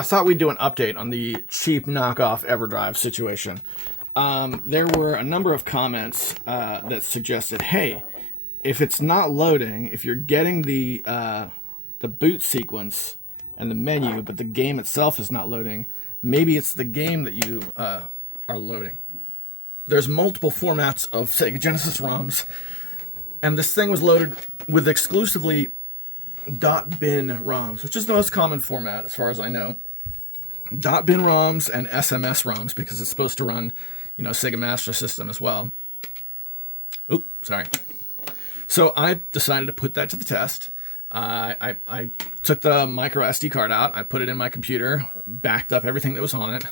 I thought we'd do an update on the cheap knockoff Everdrive situation. There were a number of comments that suggested, hey, if it's not loading, if you're getting the boot sequence and the menu, but the game itself is not loading, maybe it's the game that you are loading. There's multiple formats of Sega Genesis ROMs, and this thing was loaded with exclusively .bin ROMs, which is the most common format as far as I know. .bin ROMs and SMS ROMs, because it's supposed to run, Sega Master System as well. Oops, sorry. So I decided to put that to the test. I took the micro SD card out, I put it in my computer, backed up everything that was on it,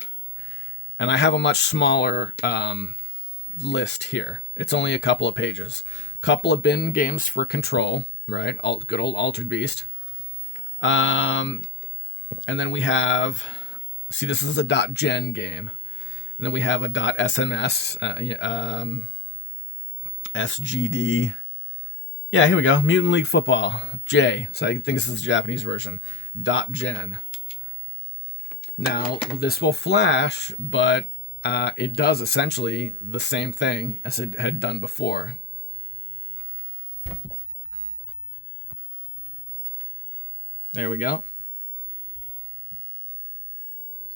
and I have a much smaller list here. It's only a couple of pages. Couple of bin games for Control, right? Good old Altered Beast. And then we have, see, this is a .gen game. And then we have a .sms, SGD. Yeah, here we go. Mutant League Football, J. So I think this is the Japanese version. .gen. Now, this will flash, but it does essentially the same thing as it had done before. There we go.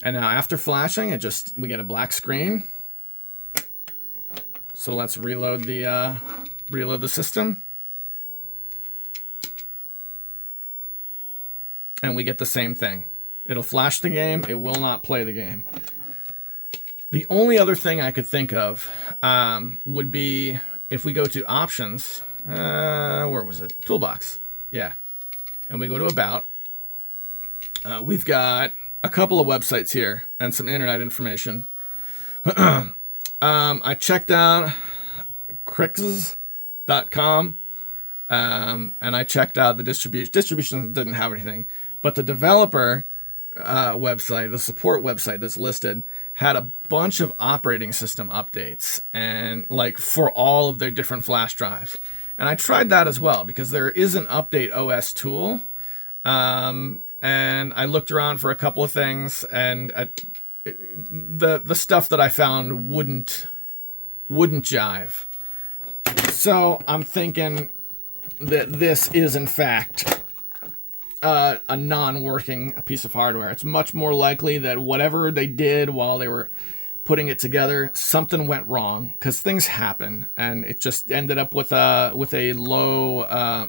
And now after flashing, we get a black screen. So let's reload the system. And we get the same thing. It'll flash the game, it will not play the game. The only other thing I could think of would be if we go to options, where was it? Toolbox, yeah. And we go to About. We've got a couple of websites here and some internet information. I checked out Crixes.com and I checked out the distribution. Distribution didn't have anything, but the developer website, the support website that's listed, had a bunch of operating system updates and for all of their different flash drives. And I tried that as well because there is an update OS tool. And I looked around for a couple of things, and the stuff that I found wouldn't jive. So I'm thinking that this is in fact a non-working piece of hardware. It's much more likely that whatever they did while they were putting it together, something went wrong, because things happen, and it just ended up with a low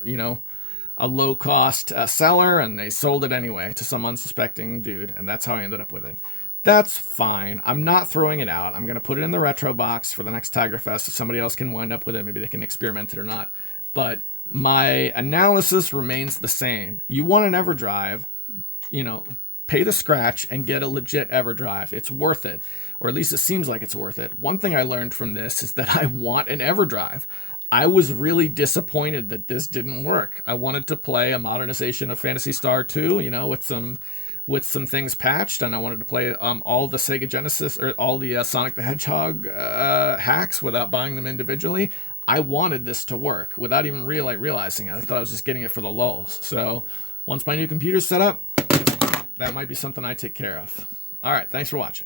a low-cost seller, and they sold it anyway to some unsuspecting dude, and that's how I ended up with it. That's fine. I'm not throwing it out. I'm going to put it in the retro box for the next Tiger Fest so somebody else can wind up with it. Maybe they can experiment it or not. But my analysis remains the same. You want an Everdrive, pay the scratch and get a legit Everdrive. It's worth it, or at least it seems like it's worth it. One thing I learned from this is that I want an Everdrive. I was really disappointed that this didn't work. I wanted to play a modernization of Phantasy Star 2, with some things patched, and I wanted to play all the Sega Genesis or all the Sonic the Hedgehog hacks without buying them individually. I wanted this to work without even realizing it. I thought I was just getting it for the lulz. So once my new computer's set up, that might be something I take care of. All right, thanks for watching.